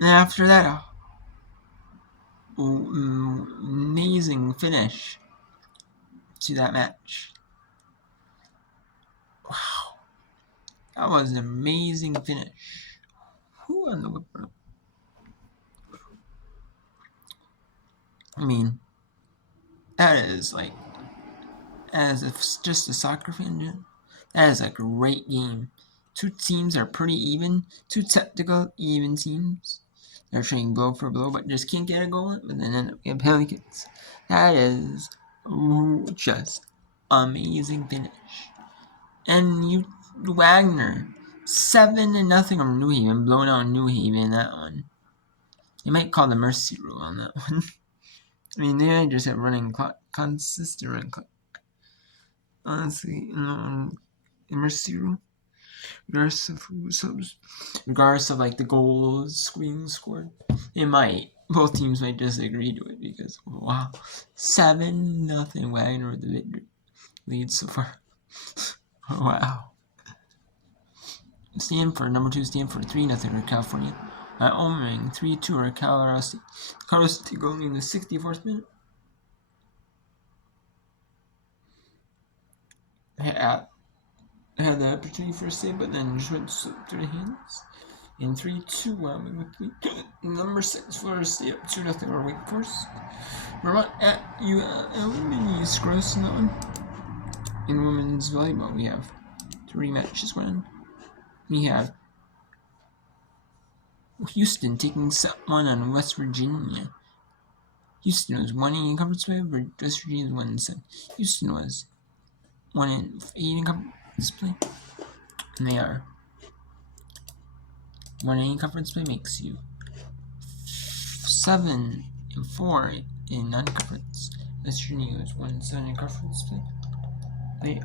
And after that, amazing finish to that match. Wow, that was an amazing finish. Who won the whip? I mean, that is like, as if just a soccer fan, that is a great game. Two teams are pretty even, two technical even teams. They're trading blow for blow, but just can't get a goal, but then end up getting penalty kicks. That is just amazing finish. And Wagner, 7-0 over New Haven, blowing out New Haven that one. You might call the mercy rule on that one. I mean, they just have running clock, consistent running clock. Honestly, mercy rule. Regardless of who subs, regardless of like the goals screen scored, it might. Both teams might disagree to it because wow, 7-0 Wagner with the victory lead so far. Wow. Stanford, number 2, Stanford, 3-0 over California. Wyoming, 3-2 over Colorado State. Colorado State going in the 64th minute. Had the opportunity for a save, but then just went through the hands. In 3-2, Wyoming with lead. Number 6, Florida State up 2-0 over Wake Forest. Vermont at UNLV is gross in that one. In women's volleyball, we have 3 matches going. We have Houston taking set 1 on West Virginia. Houston was 1 in conference play, West Virginia was 1-7. Houston was 1-8 in conference play, and they are 1-8 in conference play makes you 7-4 in non-conference. West Virginia was 1-7 in conference play. They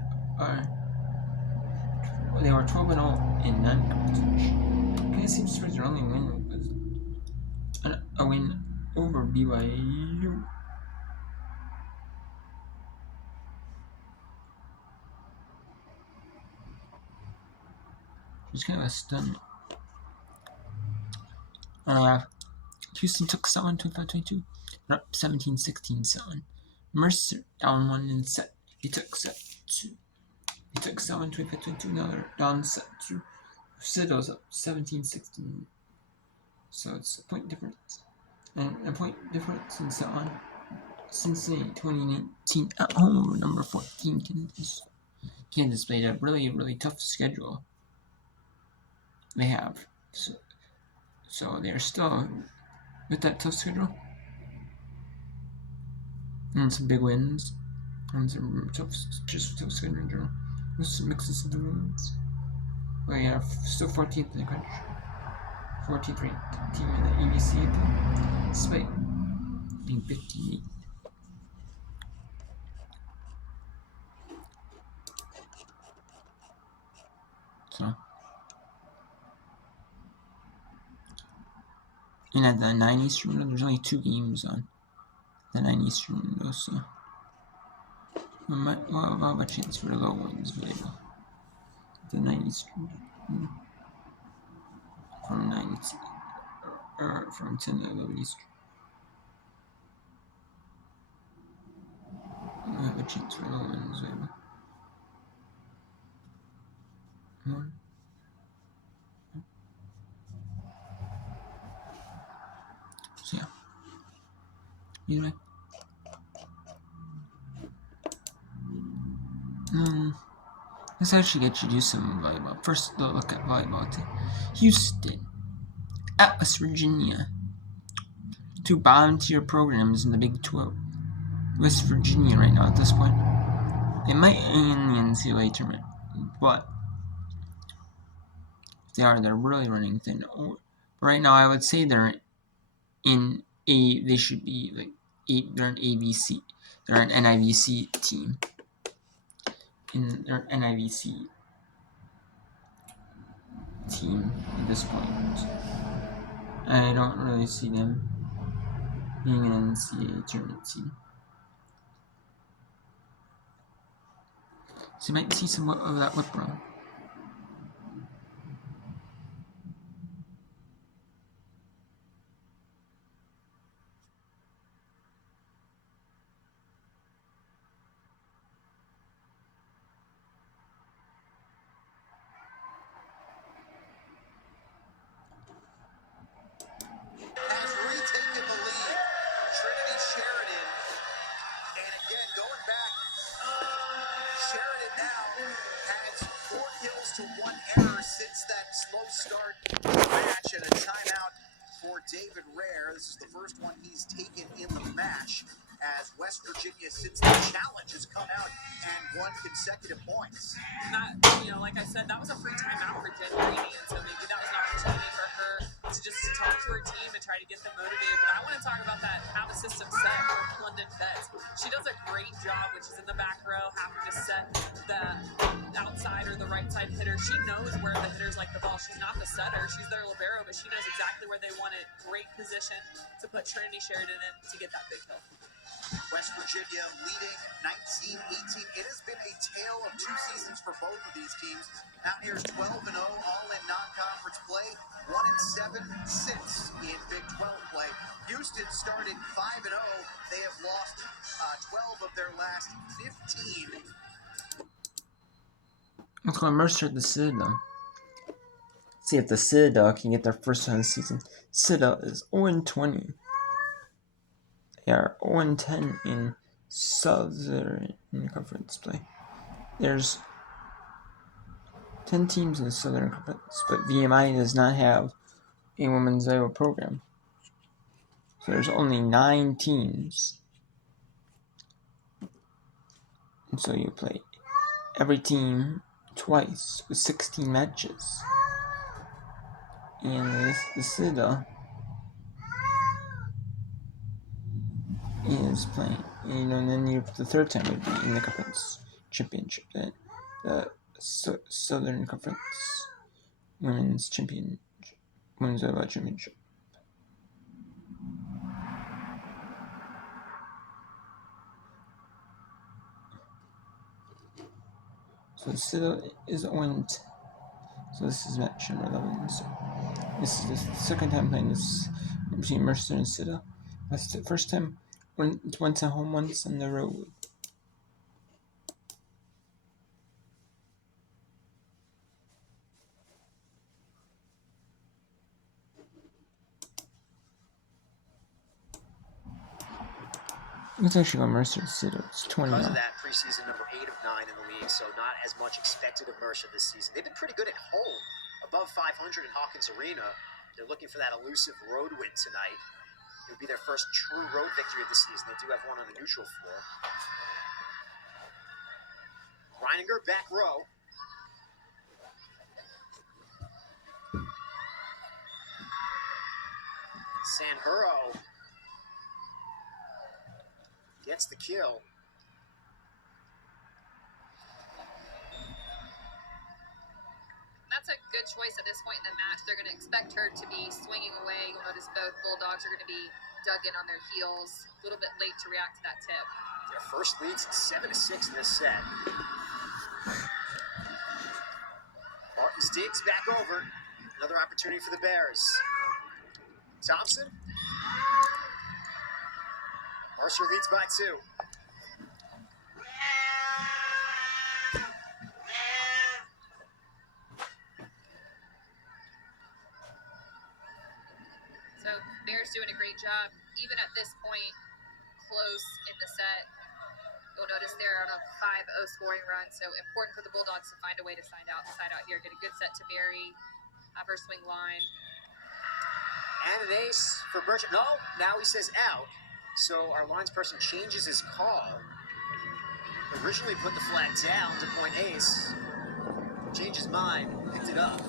were 12-0 in non-conference. Okay, it seems to be their only win was a win over BYU. It's kind of a stun. Houston took set 1, 25-22. They're up 17-16 set 1. Mercer down 1 in set. He took set 2. He took set 1, 25-22. Now they're down set 2. Citadel's up 17-16. So it's a point difference. And a point difference in set 1. Cincinnati 2019 at home, number 14 Kansas. Kansas played a really, really tough schedule. They have. So they're still with that tough schedule. And some big wins. And some tough schedule in general. With some mixes of the wins. But yeah, still 14th in the country. 14th ranked team in the ABC, despite being 58. So, and at the 9 Eastern window, there's only 2 games on the 9 Eastern window, so we'll have a chance for the low ones available. The 9 Eastern window. From 9 or from 10 to 11 Eastern. We'll have a chance for the low ones available. So yeah. Either way. Let's actually get you to do some volleyball. First, look at volleyball. Houston at West Virginia. 2 bottom-tier programs in the Big 12. West Virginia right now at this point. They might in the NCAA tournament, but if they're really running thin. But right now, I would say they're in they should be like they're an ABC. They're an NIVC team. They're an NIVC team at this point. I don't really see them being an NCAA tournament team. So you might see some of that whip run. start the match, and a timeout for David Rare. This is the first one he's taken in the match, as West Virginia, since the challenge has come out and won consecutive points. That, like I said, that was a free timeout for Jen Greeny, and so maybe that was an opportunity for her to just talk to her team and try to get them motivated. But I want to talk about that have a system set for London Betts. She does a great job, which is in the back row, having to set the outside or the right side hitter. She knows where the hitters like the ball. She's not the setter, she's their libero, but she knows exactly where they want it. Great position to put Trinity Sheridan in to get that big kill. West Virginia leading 19-18. It has been a tale of two seasons for both of these teams. Mountaineers 12-0, all in non-conference play, 1-7 since in Big 12 play. Houston started 5-0. They have lost 12 of their last 15. Let's go Mercer at the Citadel. See if the Citadel can get their first win of the season. Citadel is 0-20. They are 0-10 in Southern Conference play. There's 10 teams in the Southern Conference, but VMI does not have a women's volleyball program. So there's only 9 teams. And so you play every team twice with 16 matches. And the Citadel is playing, and then the third time would be in the conference championship, the Southern Conference women's volleyball championship. So the Citadel is on. So this is match number 11. So this is the second time playing this between Mercer and Citadel. That's the first time. Once at home, once on the road. Let's actually go Mercer and Citadel. It's 20 Because now. of that, preseason number 8 of 9 in the league, so not as much expected of Mercer this season. They've been pretty good at home, above 500 in Hawkins Arena. They're looking for that elusive road win tonight. It would be their first true road victory of the season. They do have one on the neutral floor. Reininger, back row. Sanjuro gets the kill. That's a good choice at this point in the match. They're going to expect her to be swinging away. You'll notice both Bulldogs are going to be dug in on their heels, a little bit late to react to that tip. Their first lead's 7-6 in this set. Martins digs back over. Another opportunity for the Bears. Thompson. Mercer leads by 2. So Bears doing a great job, even at this point, close in the set. You'll notice they're on a 5-0 scoring run, so important for the Bulldogs to find a way to side out here. Get a good set to Mary, have her swing line. And an ace for Burchett. No, now he says out. So our lines person changes his call. Originally put the flag down to point ace. Changed his mind, picked it up.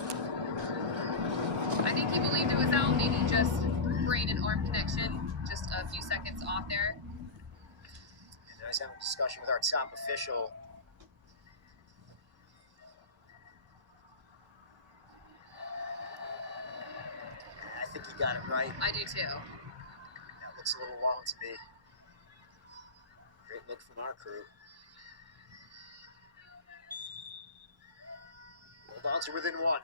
I think he believed it was out, maybe just brain and arm connection, just a few seconds off there. And I was having a discussion with our top official. I think he got it right. I do too. That looks a little long to me. Great look from our crew. Bulldogs are within 1.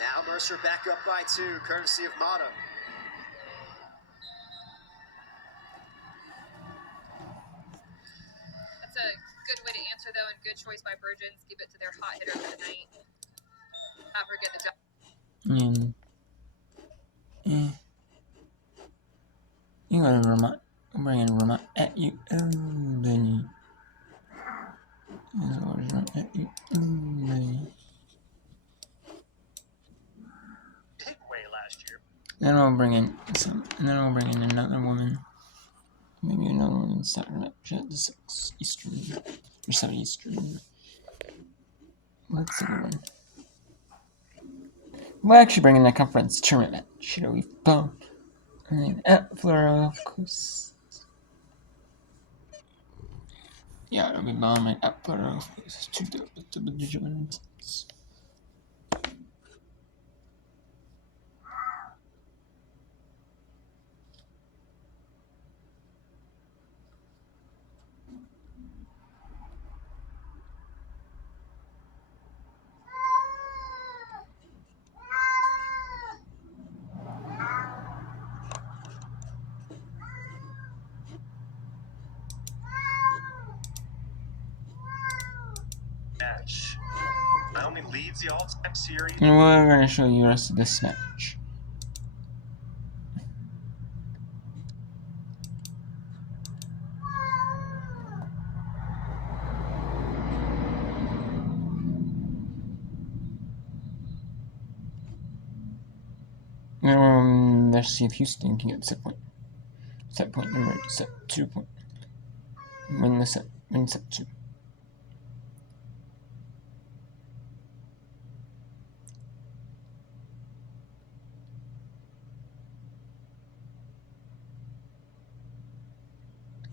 Now Mercer back up by 2, courtesy of Mata. That's a good way to answer, though, and good choice by Burgeons. Give it to their hot hitter for the night. Have her get the job. You gotta bring in Vermont at you. Big way last year. Then I'll bring in some, and then I'll bring in another woman. Maybe another one in Saturday. She had the 6 Eastern or 7 Eastern. Let's see one. We'll actually bring in the conference tournament. Should we phone? And then at Florida, of course. Yeah, it'll be bomb at Florida, of course. To the Germans. Match. Wyoming leads the all-time series. And we're going to show you the rest of this match. Let's see if Houston can get set point. Set point number, set 2 point. Win set 2.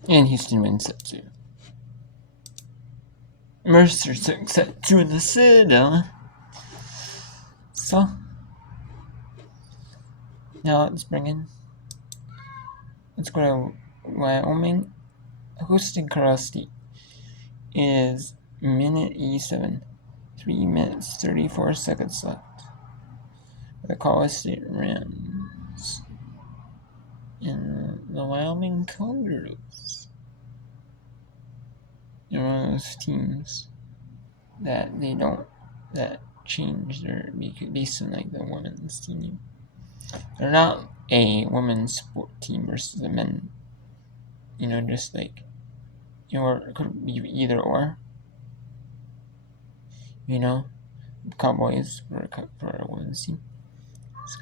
And Houston wins set 2. Mercer took set 2 in the Citadel. So, now let's go to Wyoming. Hosting Carl State is minute E7. 3 minutes 34 seconds left. The Colorado State Rams and the Wyoming Cougars. They're one of those teams that change their based on like the women's team. They're not a women's sport team versus a men. Just like it could be either or. Cowboys for a women's team. It's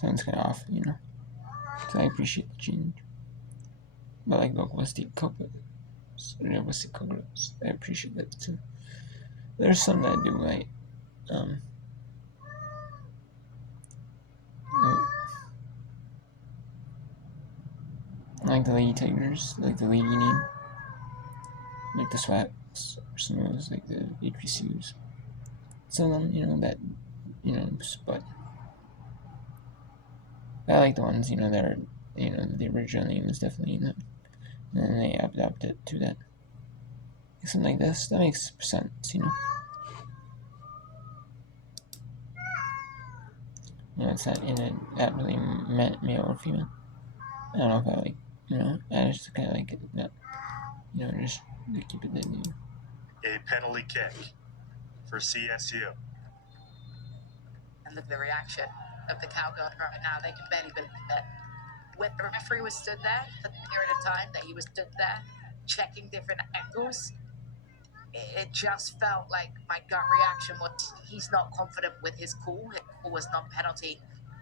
sounds kind of off, So I appreciate the change. But like the Oklahoma State Cougars, I appreciate that too. There's some that do like the Lady Tigers, like the lady name, like the SWACs, or some of those like the HBCUs. Some of them, but I like the ones, that are, the original name is definitely in them. And then they adapt it to that. Something like this, that makes sense, It's not that really male or female. I don't know if I like, I just kind of like it that, just to keep it that new. A penalty kick for CSU. And look at the reaction of the Cowgirls right now. They can barely believe it. When the referee was stood there for the period of time that he was stood there, checking different angles, it just felt like my gut reaction was he's not confident with his call. His call was non-penalty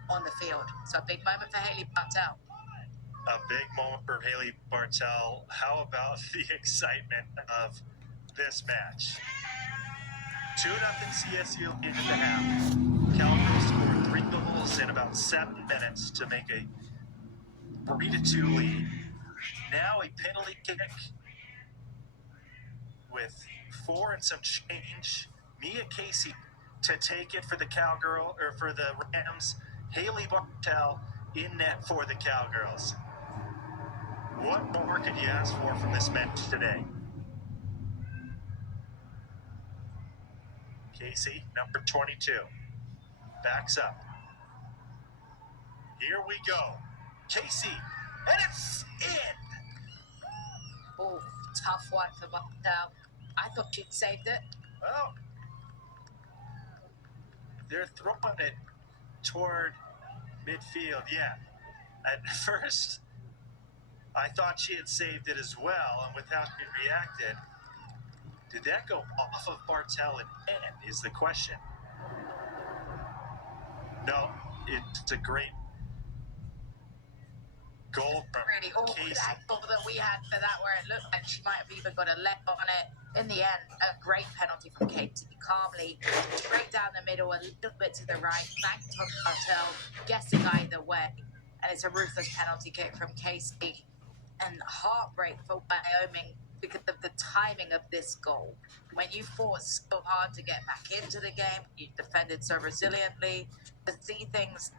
on the field. So a big moment for Haley Bartell. A big moment for Haley Bartell. How about the excitement of this match? 2-0 CSU into the half. Cowgirls scored 3 goals in about 7 minutes to make a 3-2 lead. Now a penalty kick with 4 and some change. Mia Casey to take it for the for the Rams. Haley Bartell in net for the Cowgirls. What more could you ask for from this match today? Casey, number 22, backs up. Here we go. Casey, and it's in. Oh, tough one for Bartell. I thought she'd saved it. Well, they're throwing it toward midfield, yeah. At first, I thought she had saved it as well, and with how she reacted, Did that go off of Bartel and in is the question. No, it's a great goal from Really awkward Casey. angle that we had for that, where it looked like she might have even got a leg on it. In the end, a great penalty from Katie, calmly, straight down the middle, a little bit to the right, banked on Bartel, guessing either way. And it's a ruthless penalty kick from Casey. And heartbreak for Wyoming because of the timing of this goal. When you fought so hard to get back into the game, you defended so resiliently, to see things